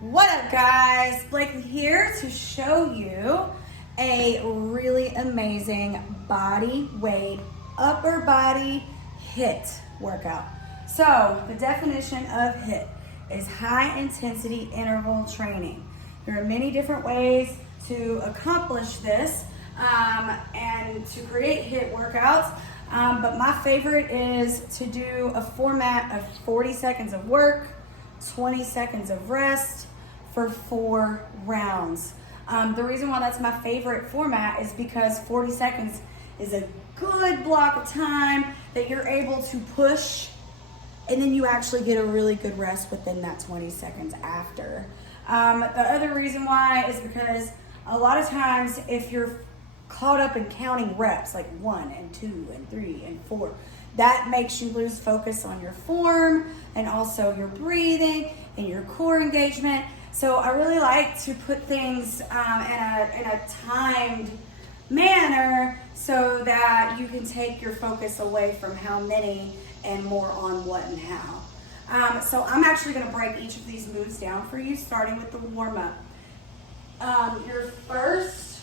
What up, guys? Blakely here to show you a really amazing body weight upper body HIIT workout. So the definition of HIIT is high intensity interval training. There are many different ways to accomplish this and to create HIIT workouts, but my favorite is to do a format of 40 seconds of work, 20 seconds of rest for 4 rounds. The reason why that's my favorite format is because 40 seconds is a good block of time that you're able to push, and then you actually get a really good rest within that 20 seconds after. The other reason why is because a lot of times if you're caught up in counting reps, like 1 and 2 and 3 and 4, that makes you lose focus on your form and also your breathing and your core engagement. So I really like to put things in a timed manner so that you can take your focus away from how many and more on what and how. So I'm actually going to break each of these moves down for you, starting with the warm-up. Your first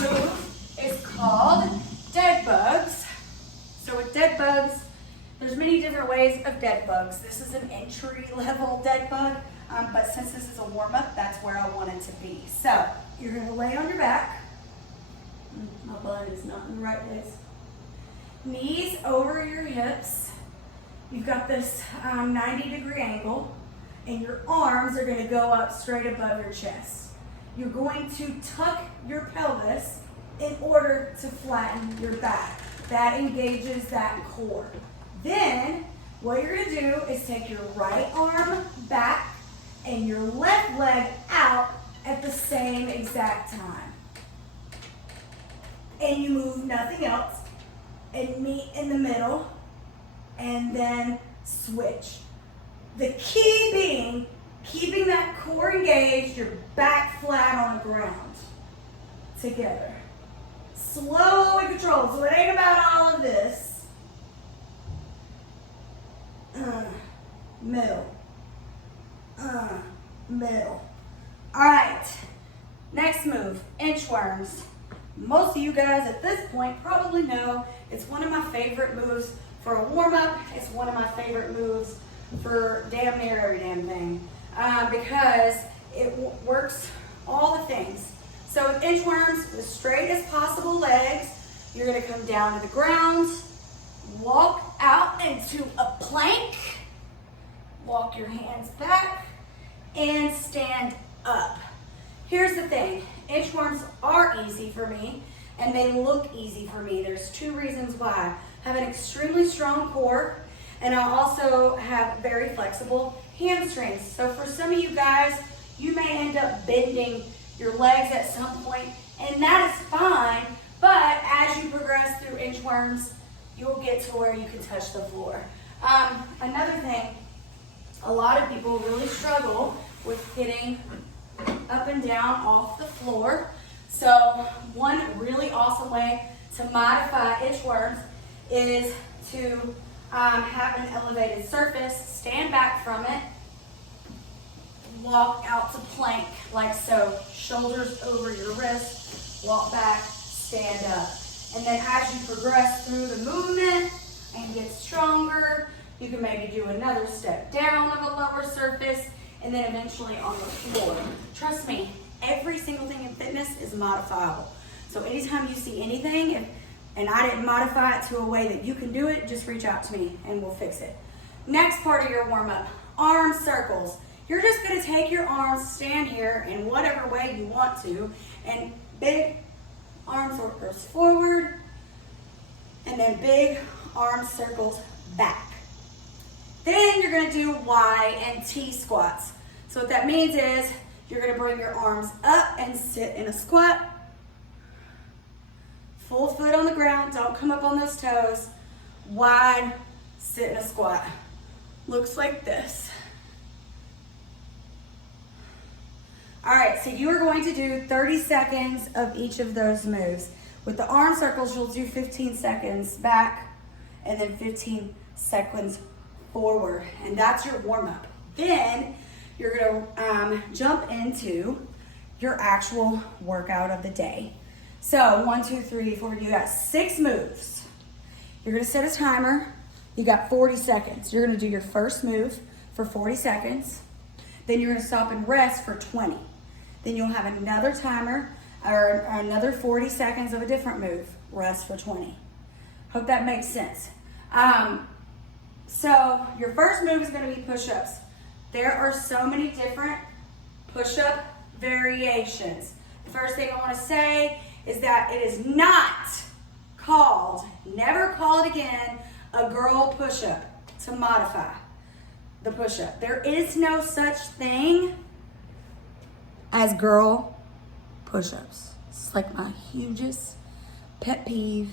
move is called dead bugs. So with dead bugs, there's many different ways of dead bugs. This is an entry level dead bug, but since this is a warm-up, that's where I want it to be. So you're going to lay on your back. My butt is not in the right place. Knees over your hips. You've got this 90-degree angle, and your arms are going to go up straight above your chest. You're going to tuck your pelvis in order to flatten your back. That engages that core. Then, what you're going to do is take your right arm back and your left leg out at the same exact time. And you move nothing else and meet in the middle and then switch. The key being keeping that core engaged, your back flat on the ground together. Slow and controlled, so it ain't about all of this. Middle. Middle. All right, next move, inchworms. Most of you guys at this point probably know it's one of my favorite moves for a warm-up. It's one of my favorite moves for damn near every damn thing because it works all the things. So with inchworms, as straight as possible legs, you're gonna come down to the ground, walk out into a plank, walk your hands back, and stand up. Here's the thing, inchworms are easy for me, and they look easy for me. There's 2 reasons why. I have an extremely strong core, and I also have very flexible hamstrings. So for some of you guys, you may end up bending your legs at some point, and that is fine, but as you progress through inchworms, you'll get to where you can touch the floor. Another thing, a lot of people really struggle with getting up and down off the floor. So one really awesome way to modify inchworms is to have an elevated surface, stand back from it, walk out to plank like so, shoulders over your wrist, walk back, stand up. And then as you progress through the movement and get stronger, you can maybe do another step down of a lower surface and then eventually on the floor. Trust me, every single thing in fitness is modifiable. So anytime you see anything and I didn't modify it to a way that you can do it, just reach out to me and we'll fix it. Next part of your warm-up, arm circles. You're just gonna take your arms, stand here in whatever way you want to, and big arm circles forward, and then big arm circles back. Then you're gonna do Y and T squats. So what that means is you're gonna bring your arms up and sit in a squat. Full foot on the ground, don't come up on those toes. Wide, sit in a squat. Looks like this. All right, so you are going to do 30 seconds of each of those moves. With the arm circles, you'll do 15 seconds back and then 15 seconds forward, and that's your warm-up. Then you're gonna jump into your actual workout of the day. So 1, 2, 3, 4, you got 6 moves. You're gonna set a timer. You got 40 seconds. You're gonna do your first move for 40 seconds. Then you're gonna stop and rest for 20. Then you'll have another timer or another 40 seconds of a different move, rest for 20. Hope that makes sense. So your first move is gonna be push-ups. There are so many different push-up variations. The first thing I wanna say is that it is not called, never call it again, a girl push-up to modify the push-up. There is no such thing as girl push-ups. It's like my hugest pet peeve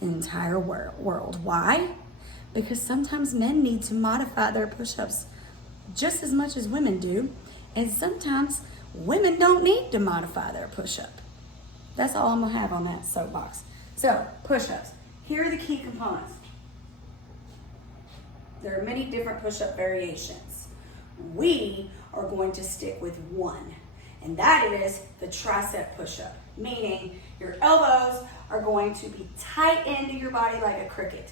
in the entire world. Why? Because sometimes men need to modify their push-ups just as much as women do, and sometimes women don't need to modify their push-up. That's all I'm gonna have on that soapbox. So, push-ups. Here are the key components. There are many different push-up variations. We are going to stick with one, and that is the tricep push-up, meaning your elbows are going to be tight into your body like a cricket.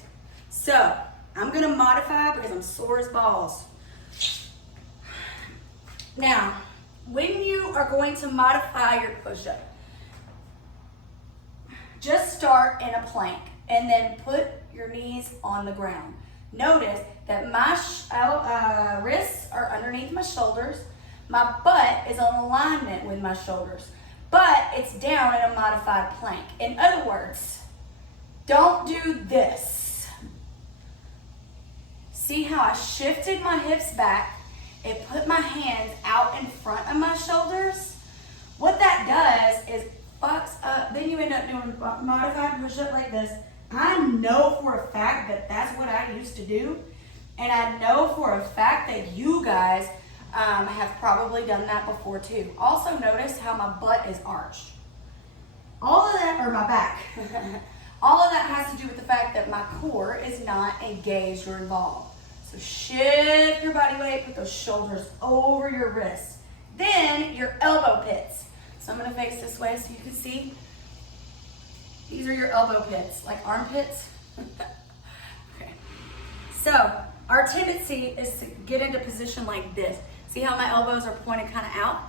So, I'm gonna modify because I'm sore as balls. Now, when you are going to modify your push-up, just start in a plank and then put your knees on the ground. Notice that my wrists are underneath my shoulders. My butt is on alignment with my shoulders, but it's down in a modified plank. In other words, don't do this. See how I shifted my hips back and put my hands out in front of my shoulders? What that does is fucks up, then you end up doing a modified push-up like this. I know for a fact that that's what I used to do, and I know for a fact that you guys have probably done that before too. Also notice how my butt is arched. All of that, or my back, all of that has to do with the fact that my core is not engaged or involved. So shift your body weight, put those shoulders over your wrists. Then your elbow pits. So I'm gonna face this way so you can see. These are your elbow pits, like armpits. Okay. So our tendency is to get into position like this. See how my elbows are pointed kind of out?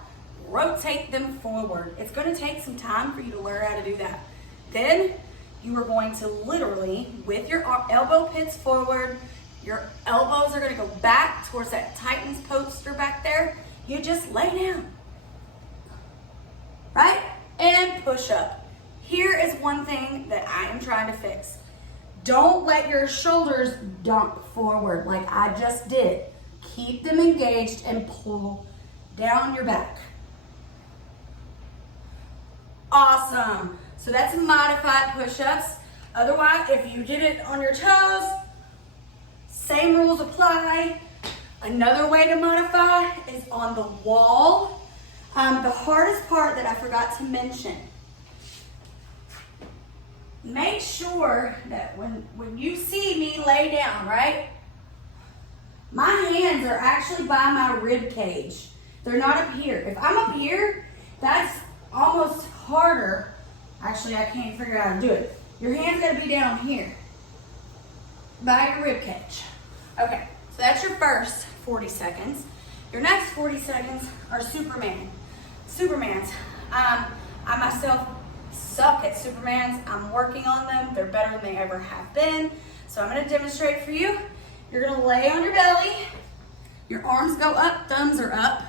Rotate them forward. It's gonna take some time for you to learn how to do that. Then you are going to literally, with your elbow pits forward, your elbows are gonna go back towards that Titans poster back there. You just lay down, right? And push up. Here is one thing that I am trying to fix. Don't let your shoulders dump forward like I just did. Keep them engaged and pull down your back. Awesome. So that's modified push-ups. Otherwise, if you did it on your toes, same rules apply. Another way to modify is on the wall. The hardest part that I forgot to mention, make sure that when you see me lay down, right? My hands are actually by my rib cage. They're not up here. If I'm up here, that's almost harder. Actually, I can't figure out how to do it. Your hand's gotta be down here by your rib cage. Okay, so that's your first 40 seconds. Your next 40 seconds are Supermans. I myself suck at Supermans. I'm working on them. They're better than they ever have been. So I'm gonna demonstrate for you. You're gonna lay on your belly. Your arms go up, thumbs are up.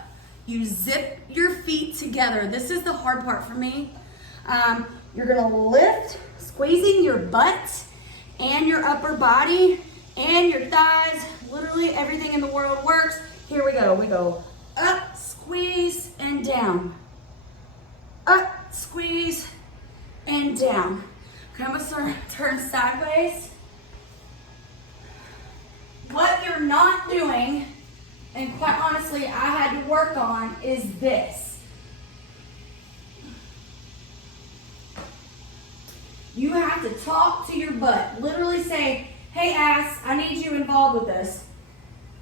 You zip your feet together. This is the hard part for me. You're gonna lift, squeezing your butt and your upper body and your thighs. Literally everything in the world works. Here we go. We go up, squeeze, and down. Up, squeeze, and down. Okay, I'm gonna turn sideways. What you're not doing, and quite honestly, I had to work on, is this. You have to talk to your butt. Literally say, hey ass, I need you involved with this.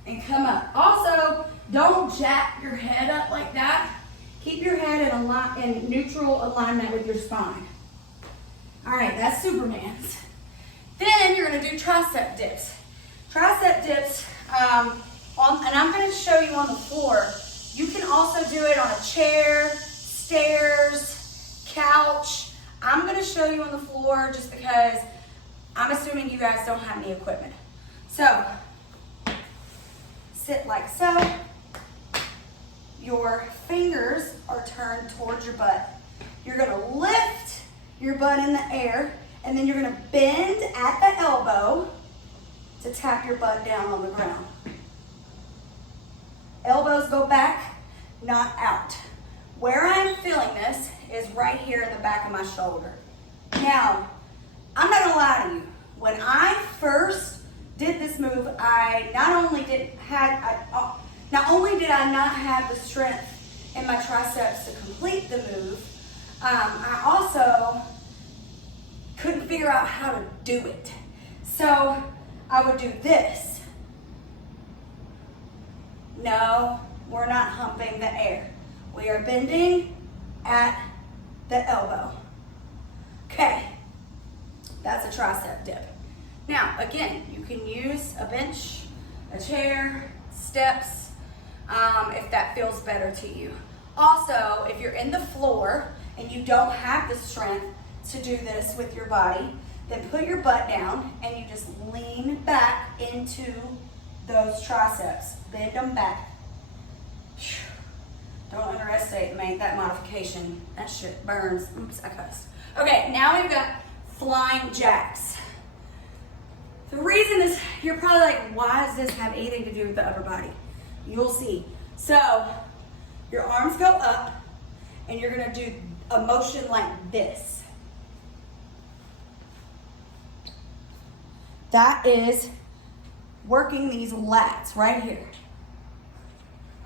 And come up. Also, Don't jack your head up like that. Keep your head in neutral alignment with your spine. All right, that's Superman's. Then you're gonna do tricep dips. Tricep dips, and I'm gonna show you on the floor. You can also do it on a chair, stairs, couch. I'm gonna show you on the floor just because I'm assuming you guys don't have any equipment. So, sit like so. Your fingers are turned towards your butt. You're gonna lift your butt in the air, and then you're gonna bend at the elbow to tap your butt down on the ground. Elbows go back, not out. Where I'm feeling this is right here in the back of my shoulder. Now, I'm not gonna lie to you. When I first did this move, I not only did I not have the strength in my triceps to complete the move, I also couldn't figure out how to do it. So I would do this. No, we're not humping the air. We are bending at the elbow. Okay, that's a tricep dip. Now, again, you can use a bench, a chair, steps, if that feels better to you. Also, if you're in the floor and you don't have the strength to do this with your body, then put your butt down and you just lean back into those triceps. Bend them back. Don't underestimate that modification. That shit burns. Oops, I cussed. Okay, now we've got flying jacks. The reason is, you're probably like, why does this have anything to do with the upper body? You'll see. So, your arms go up, and you're gonna do a motion like this. That is working these lats right here.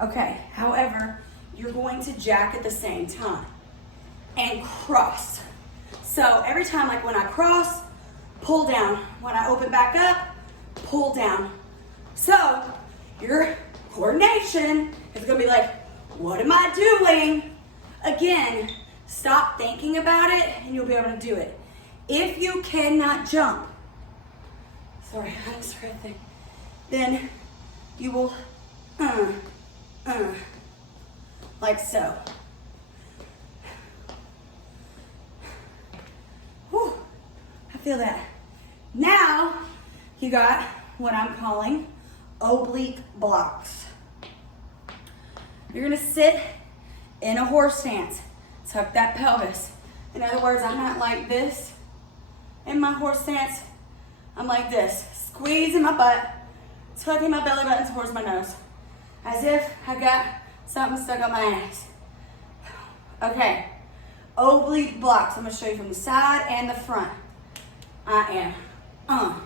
Okay, however, you're going to jack at the same time and cross. So every time, like when I cross, pull down. When I open back up, pull down. So your coordination is gonna be like, what am I doing? Again, stop thinking about it and you'll be able to do it. If you cannot jump, sorry, I'm sorry, then you will, like so. Whew, I feel that. Now, you got what I'm calling oblique blocks. You're gonna sit in a horse stance, tuck that pelvis. In other words, I'm not like this in my horse stance. I'm like this, squeezing my butt, tucking my belly button towards my nose, as if I got something stuck on my ass. Okay, oblique blocks. I'm gonna show you from the side and the front. I am,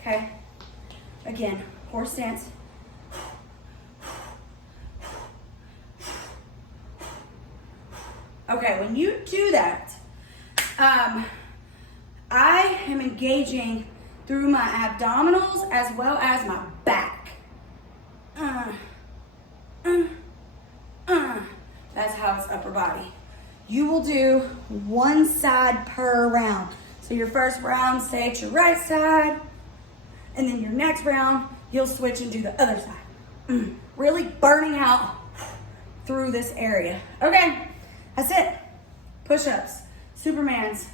Okay, again, horse stance. Okay, when you do that, I am engaging through my abdominals as well as my back. That's how it's upper body. You will do one side per round. So your first round, stay at your right side, and then your next round, you'll switch and do the other side. Really burning out through this area. Okay, that's it. Push-ups, Supermans,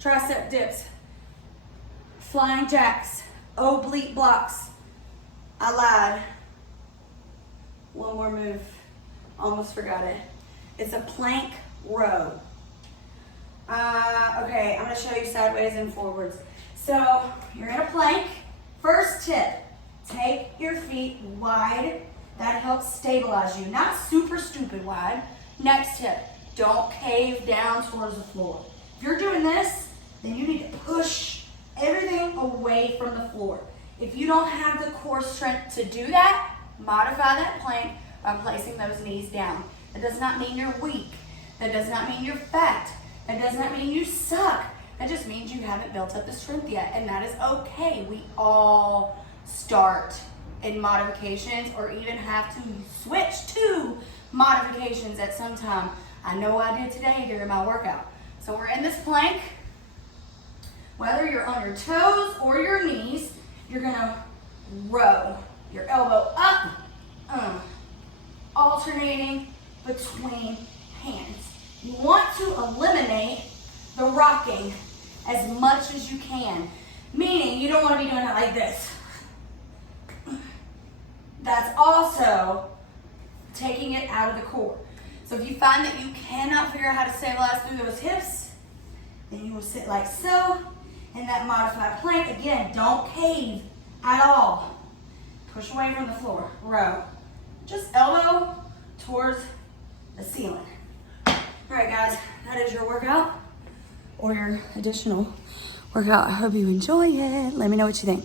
tricep dips, flying jacks, oblique blocks. I lied. One more move. Almost forgot it. It's a plank row. Okay, I'm gonna show you sideways and forwards. So you're in a plank. First tip, take your feet wide. That helps stabilize you. Not super stupid wide. Next tip, don't cave down towards the floor. If you're doing this, then you need to push everything away from the floor. If you don't have the core strength to do that, modify that plank by placing those knees down. That does not mean you're weak. That does not mean you're fat. That does not mean you suck. That just means you haven't built up the strength yet, and that is okay. We all start in modifications or even have to switch to modifications at some time. I know I did today during my workout. So we're in this plank. Whether you're on your toes or your knees, you're gonna row your elbow up, alternating between hands. You want to eliminate the rocking as much as you can, meaning you don't want to be doing it like this. That's also taking it out of the core. So if you find that you cannot figure out how to stabilize through those hips, then you will sit like so in that modified plank. Again, don't cave at all. Push away from the floor, row. Just elbow towards the ceiling. All right, guys, that is your workout or your additional workout. I hope you enjoy it. Let me know what you think.